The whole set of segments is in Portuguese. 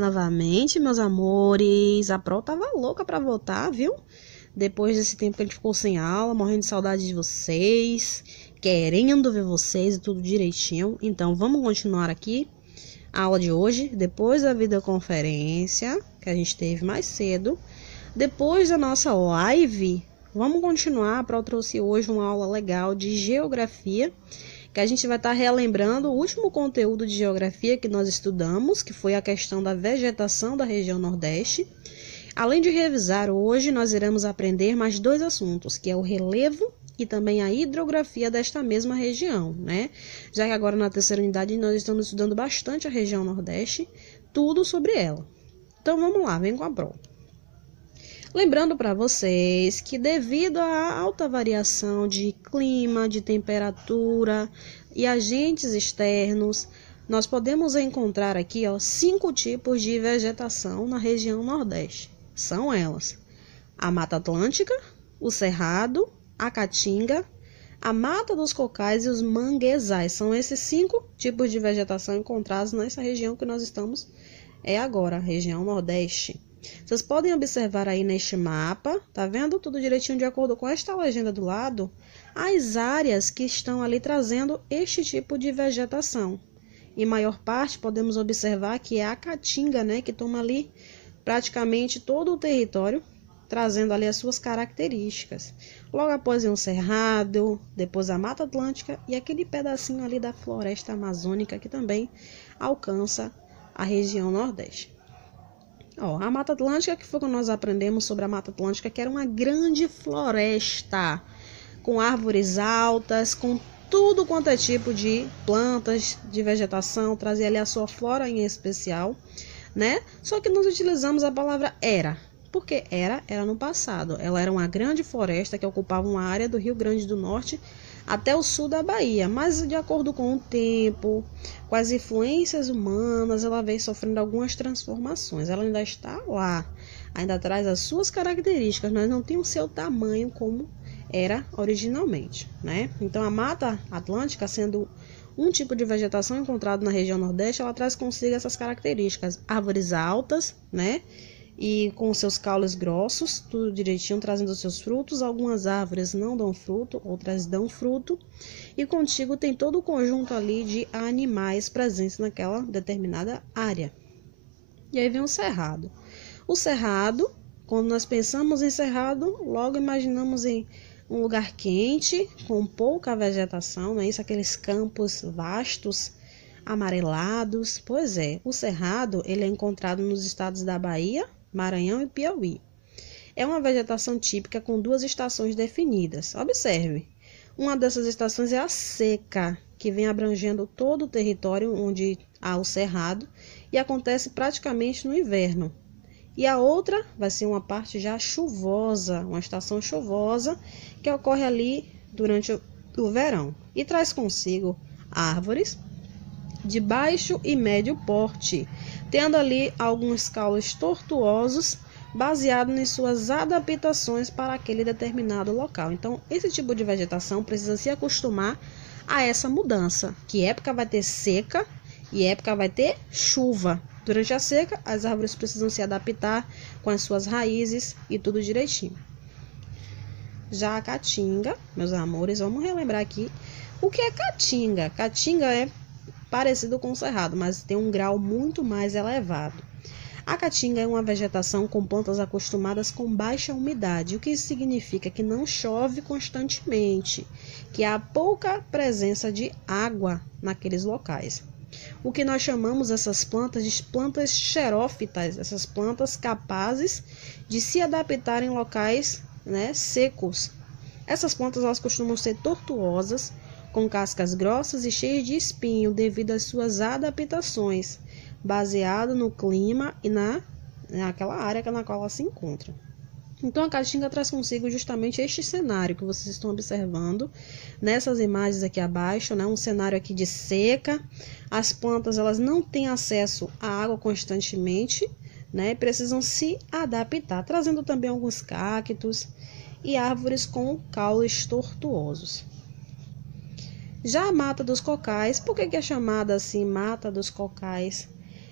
novamente, meus amores. A Pro tava louca pra voltar, viu? Depois desse tempo que a gente ficou sem aula, morrendo de saudade de vocês, querendo ver vocês e tudo direitinho. Então, vamos continuar aqui a aula de hoje, depois da videoconferência que a gente teve mais cedo. Depois da nossa live, vamos continuar. A Pro trouxe hoje uma aula legal de geografia, que a gente vai estar relembrando o último conteúdo de geografia que nós estudamos, que foi a questão da vegetação da região Nordeste. Além de revisar, hoje nós iremos aprender mais dois assuntos, que é o relevo e também a hidrografia desta mesma região, né? Já que agora na terceira unidade nós estamos estudando bastante a região Nordeste, tudo sobre ela. Então vamos lá, vem com a Pro. Lembrando para vocês que devido à alta variação de clima, de temperatura e agentes externos, nós podemos encontrar aqui 5 tipos de vegetação na região Nordeste. São elas: a Mata Atlântica, o Cerrado, a Caatinga, a Mata dos Cocais e os manguezais. São esses 5 tipos de vegetação encontrados nessa região que nós estamos agora, a região Nordeste. Vocês podem observar aí neste mapa, tá vendo tudo direitinho de acordo com esta legenda do lado, as áreas que estão ali trazendo este tipo de vegetação. Em maior parte podemos observar que é a Caatinga, né, que toma ali praticamente todo o território, trazendo ali as suas características. Logo após vem o Cerrado, depois a Mata Atlântica e aquele pedacinho ali da floresta amazônica que também alcança a região Nordeste. A Mata Atlântica, que foi quando nós aprendemos sobre a Mata Atlântica, que era uma grande floresta, com árvores altas, com tudo quanto é tipo de plantas, de vegetação, trazia ali a sua flora em especial, né? Só que nós utilizamos a palavra era, porque era no passado. Ela era uma grande floresta que ocupava uma área do Rio Grande do Norte até o sul da Bahia, mas de acordo com o tempo, com as influências humanas, ela veio sofrendo algumas transformações. Ela ainda está lá, ainda traz as suas características, mas não tem o seu tamanho como era originalmente, né? Então a Mata Atlântica, sendo um tipo de vegetação encontrado na região Nordeste, ela traz consigo essas características: árvores altas, né? E com seus caules grossos, tudo direitinho, trazendo seus frutos. Algumas árvores não dão fruto, outras dão fruto. E contigo tem todo o conjunto ali de animais presentes naquela determinada área. E aí vem o Cerrado. O Cerrado, quando nós pensamos em Cerrado, logo imaginamos em um lugar quente, com pouca vegetação, não é isso? Aqueles campos vastos, amarelados. Pois é, o Cerrado ele é encontrado nos estados da Bahia, Maranhão e Piauí. É uma vegetação típica com 2 estações definidas. Observe, uma dessas estações é a seca, que vem abrangendo todo o território onde há o cerrado e acontece praticamente no inverno. E a outra vai ser uma parte já chuvosa, uma estação chuvosa que ocorre ali durante o verão e traz consigo árvores de baixo e médio porte, tendo ali alguns caules tortuosos baseados em suas adaptações para aquele determinado local. Então, esse tipo de vegetação precisa se acostumar a essa mudança, que época vai ter seca e época vai ter chuva. Durante a seca, as árvores precisam se adaptar com as suas raízes e tudo direitinho. Já a Caatinga, meus amores, vamos relembrar aqui o que é Caatinga. Caatinga é parecido com o Cerrado, mas tem um grau muito mais elevado. A Caatinga é uma vegetação com plantas acostumadas com baixa umidade, o que significa que não chove constantemente, que há pouca presença de água naqueles locais. O que nós chamamos essas plantas de plantas xerófitas, essas plantas capazes de se adaptar em locais, né, secos. Essas plantas elas costumam ser tortuosas, com cascas grossas e cheias de espinho devido às suas adaptações, baseado no clima e naquela área na qual ela se encontra. Então a Caatinga traz consigo justamente este cenário que vocês estão observando nessas imagens aqui abaixo, né? Um cenário aqui de seca. As plantas elas não têm acesso à água constantemente, né? Precisam se adaptar, trazendo também alguns cactos e árvores com caules tortuosos. Já a Mata dos Cocais, por que é chamada assim Mata dos Cocais?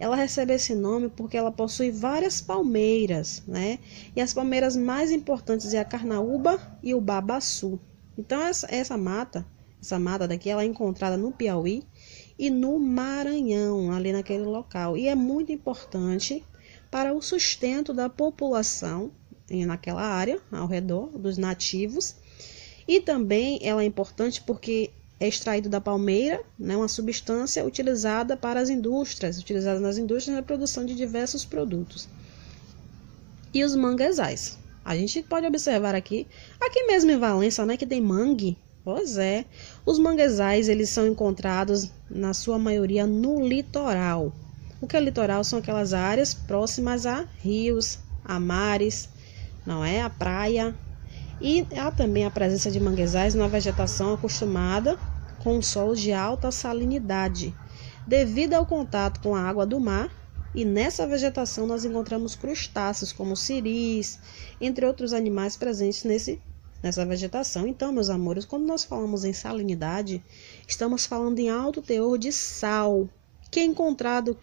Ela recebe esse nome porque ela possui várias palmeiras, né? E as palmeiras mais importantes é a carnaúba e o babaçu. Então essa mata daqui, ela é encontrada no Piauí e no Maranhão, ali naquele local. E é muito importante para o sustento da população naquela área, ao redor dos nativos. E também ela é importante porque é extraído da palmeira, né, uma substância utilizada para as indústrias, utilizada nas indústrias na produção de diversos produtos. E os manguezais. A gente pode observar aqui mesmo em Valença, né, que tem mangue. Pois é, os manguezais, eles são encontrados, na sua maioria, no litoral. O que é litoral? São aquelas áreas próximas a rios, a mares, não é? A praia. E há também a presença de manguezais na vegetação acostumada com solos de alta salinidade, devido ao contato com a água do mar. E nessa vegetação nós encontramos crustáceos como siris, entre outros animais presentes nessa vegetação. Então, meus amores, quando nós falamos em salinidade, estamos falando em alto teor de sal, que é encontrado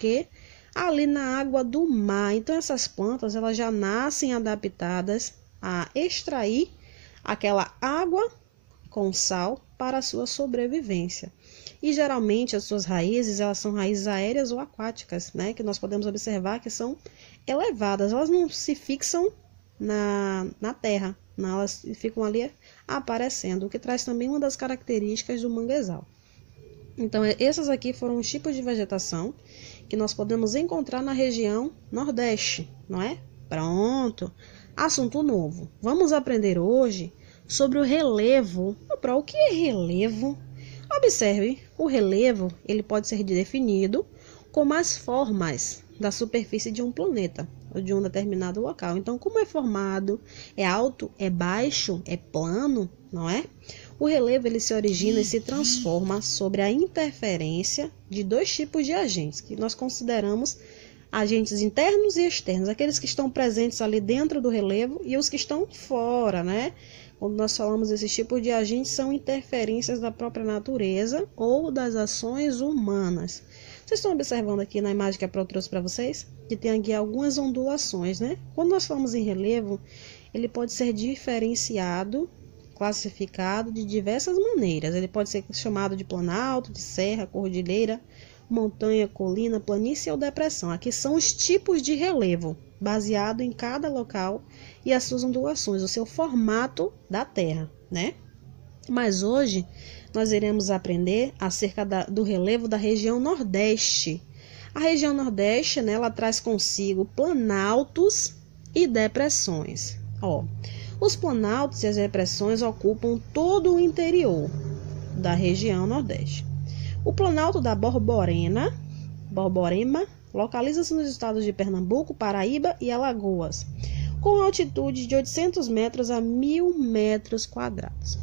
ali na água do mar. Então, essas plantas, elas já nascem adaptadas a extrair aquela água com sal para a sua sobrevivência. E geralmente as suas raízes, elas são raízes aéreas ou aquáticas, né? Que nós podemos observar que são elevadas. Elas não se fixam na terra, não, elas ficam ali aparecendo, o que traz também uma das características do manguezal. Então, esses aqui foram os tipos de vegetação que nós podemos encontrar na região Nordeste, não é? Pronto! Assunto novo. Vamos aprender hoje sobre o relevo. O que é relevo? Observe, o relevo ele pode ser definido como as formas da superfície de um planeta ou de um determinado local. Então, como é formado? É alto? É baixo? É plano? Não é? O relevo ele se origina e se transforma sobre a interferência de dois tipos de agentes, que nós consideramos agentes internos e externos, aqueles que estão presentes ali dentro do relevo e os que estão fora, né? Quando nós falamos desses tipos de agentes, são interferências da própria natureza ou das ações humanas. Vocês estão observando aqui na imagem que a Pro trouxe para vocês? Que tem aqui algumas ondulações, né? Quando nós falamos em relevo, ele pode ser diferenciado, classificado de diversas maneiras. Ele pode ser chamado de planalto, de serra, cordilheira, montanha, colina, planície ou depressão. Aqui são os tipos de relevo, baseado em cada local e as suas ondulações, o seu formato da terra, né? Mas hoje nós iremos aprender acerca do relevo da região Nordeste. A região Nordeste, né, ela traz consigo planaltos e depressões. Os planaltos e as depressões ocupam todo o interior da região Nordeste. O planalto da Borborema, localiza-se nos estados de Pernambuco, Paraíba e Alagoas, com altitude de 800 metros a 1.000 metros quadrados.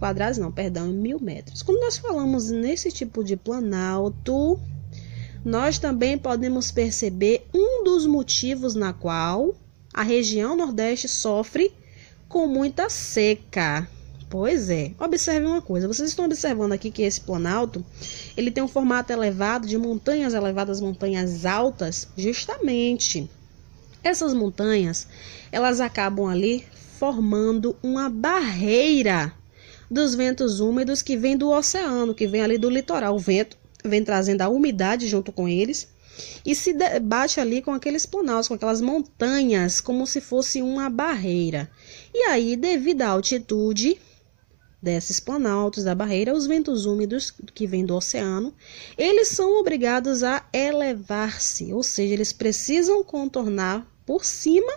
1.000 metros. Quando nós falamos nesse tipo de planalto, nós também podemos perceber um dos motivos na qual a região Nordeste sofre com muita seca. Pois é, observe uma coisa, vocês estão observando aqui que esse planalto, ele tem um formato elevado, de montanhas elevadas, montanhas altas, justamente. Essas montanhas, elas acabam ali formando uma barreira dos ventos úmidos que vem do oceano, que vem ali do litoral. O vento vem trazendo a umidade junto com eles e se bate ali com aqueles planaltos, com aquelas montanhas, como se fosse uma barreira. E aí, devido à altitude desses planaltos da barreira, os ventos úmidos que vêm do oceano, eles são obrigados a elevar-se, ou seja, eles precisam contornar por cima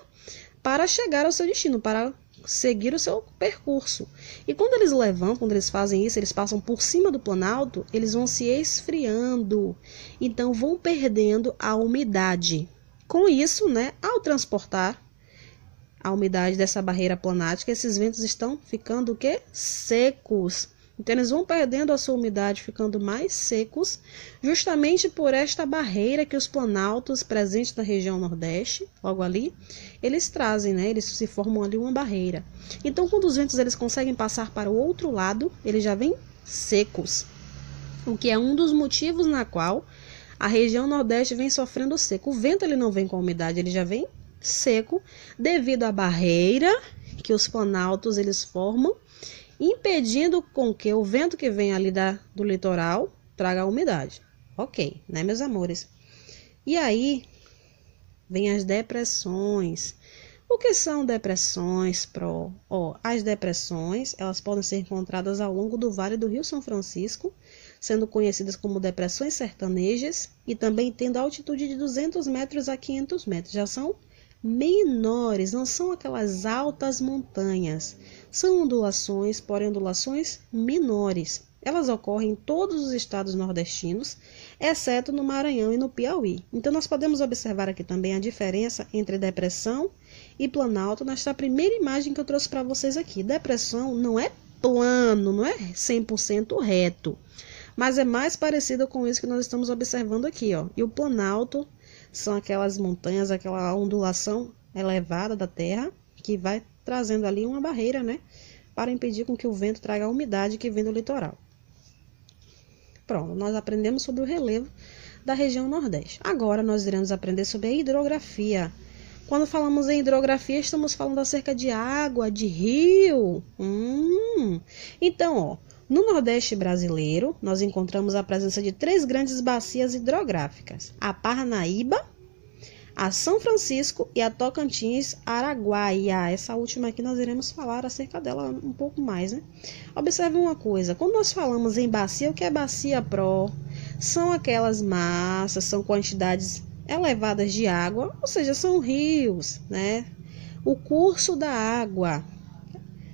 para chegar ao seu destino, para seguir o seu percurso. E quando eles levantam, quando eles fazem isso, eles passam por cima do planalto, eles vão se esfriando, então vão perdendo a umidade. Com isso, né, ao transportar a umidade dessa barreira planática, esses ventos estão ficando o quê? Secos. Então, eles vão perdendo a sua umidade, ficando mais secos, justamente por esta barreira que os planaltos presentes na região Nordeste, logo ali, eles trazem, né? Eles se formam ali uma barreira. Então, quando os ventos eles conseguem passar para o outro lado, eles já vêm secos, o que é um dos motivos na qual A região Nordeste vem sofrendo seco. O vento ele não vem com umidade, ele já vem seco devido à barreira que os planaltos eles formam, impedindo com que o vento que vem ali do litoral traga a umidade. Ok, né, meus amores? E aí vem as depressões. O que são depressões, Pro? As depressões, elas podem ser encontradas ao longo do Vale do Rio São Francisco, sendo conhecidas como depressões sertanejas e também tendo altitude de 200 metros a 500 metros. Já são menores, não são aquelas altas montanhas. São ondulações, porém ondulações menores. Elas ocorrem em todos os estados nordestinos, exceto no Maranhão e no Piauí. Então, nós podemos observar aqui também a diferença entre depressão e planalto nesta primeira imagem que eu trouxe para vocês aqui. Depressão não é plano, não é 100% reto, mas é mais parecido com isso que nós estamos observando aqui, ó. E o planalto são aquelas montanhas, aquela ondulação elevada da terra que vai trazendo ali uma barreira, né, para impedir com que o vento traga a umidade que vem do litoral. Pronto, nós aprendemos sobre o relevo da região Nordeste. Agora nós iremos aprender sobre a hidrografia. Quando falamos em hidrografia, estamos falando acerca de água, de rio. Então, ó, no Nordeste brasileiro, nós encontramos a presença de 3 grandes bacias hidrográficas: a Parnaíba, a São Francisco e a Tocantins-Araguaia. Essa última aqui nós iremos falar acerca dela um pouco mais, né? Observe uma coisa, quando nós falamos em bacia, o que é bacia, Pro? São aquelas massas, são quantidades elevadas de água, ou seja, são rios, né? O curso da água.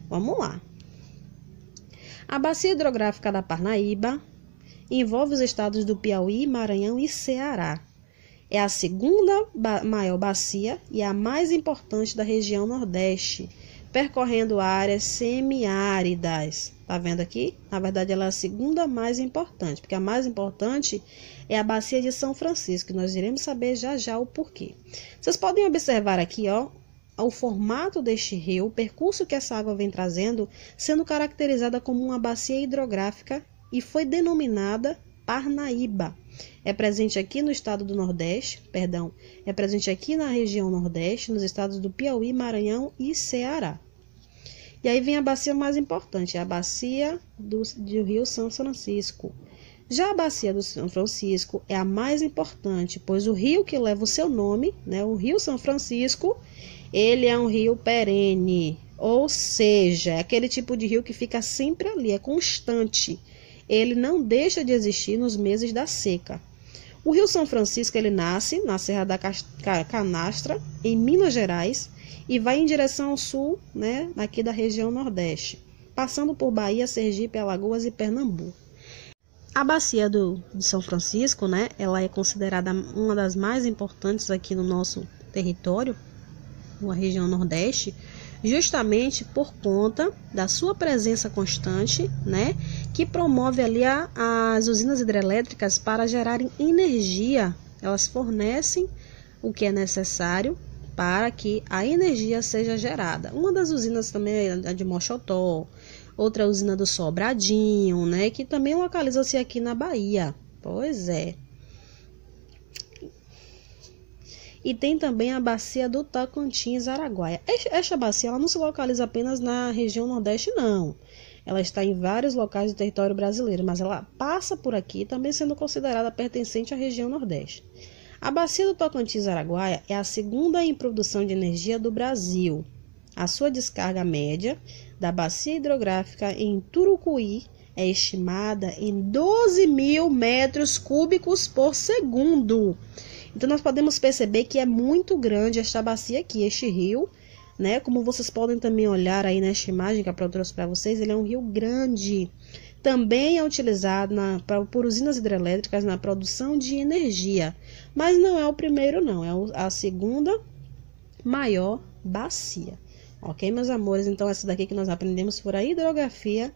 Vamos lá. A bacia hidrográfica da Parnaíba envolve os estados do Piauí, Maranhão e Ceará. É a segunda maior bacia e a mais importante da região Nordeste, percorrendo áreas semiáridas. Tá vendo aqui? Na verdade, ela é a segunda mais importante, porque a mais importante é a bacia de São Francisco, que nós iremos saber já já o porquê. Vocês podem observar aqui, ó, o formato deste rio, o percurso que essa água vem trazendo, sendo caracterizada como uma bacia hidrográfica e foi denominada Parnaíba. É presente aqui no estado do Nordeste, é presente aqui na região Nordeste, nos estados do Piauí, Maranhão e Ceará. E aí vem a bacia mais importante, a bacia do Rio São Francisco. Já a bacia do São Francisco é a mais importante, pois o rio que leva o seu nome, né, o Rio São Francisco, ele é um rio perene, ou seja, é aquele tipo de rio que fica sempre ali, é constante. Ele não deixa de existir nos meses da seca. O Rio São Francisco ele nasce na Serra da Canastra, em Minas Gerais, e vai em direção ao sul, né, aqui da região Nordeste, passando por Bahia, Sergipe, Alagoas e Pernambuco. A bacia de São Francisco, né, ela é considerada uma das mais importantes aqui no nosso território, na região Nordeste, justamente por conta da sua presença constante, né, que promove ali as usinas hidrelétricas para gerarem energia. Elas fornecem o que é necessário para que a energia seja gerada. Uma das usinas também é a de Mochotó, outra usina do Sobradinho, né, que também localiza-se aqui na Bahia. Pois é. E tem também a bacia do Tocantins-Araguaia. Esta bacia ela não se localiza apenas na região Nordeste, não. Ela está em vários locais do território brasileiro, mas ela passa por aqui, também sendo considerada pertencente à região Nordeste. A bacia do Tocantins-Araguaia é a segunda em produção de energia do Brasil. A sua descarga média da bacia hidrográfica em Turucuí é estimada em 12 mil metros cúbicos por segundo. Então, nós podemos perceber que é muito grande esta bacia aqui, este rio, né? Como vocês podem também olhar aí nesta imagem que eu trouxe para vocês, ele é um rio grande. Também é utilizado por usinas hidrelétricas na produção de energia. Mas não é o primeiro, não. É a segunda maior bacia. Ok, meus amores? Então, essa daqui que nós aprendemos foi a hidrografia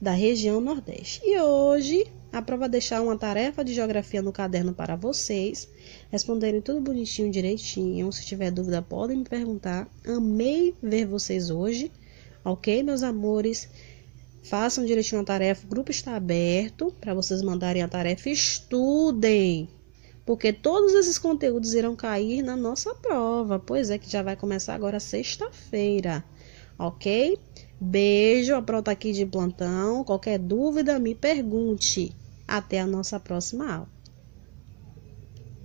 da região Nordeste. E hoje, a prova vai deixar uma tarefa de geografia no caderno para vocês, responderem tudo bonitinho, direitinho. Se tiver dúvida, podem me perguntar. Amei ver vocês hoje, ok, meus amores? Façam direitinho a tarefa, o grupo está aberto para vocês mandarem a tarefa, estudem, porque todos esses conteúdos irão cair na nossa prova. Pois é, que já vai começar agora sexta-feira, ok? Beijo, a Pro tá aqui de plantão. Qualquer dúvida, me pergunte. Até a nossa próxima aula.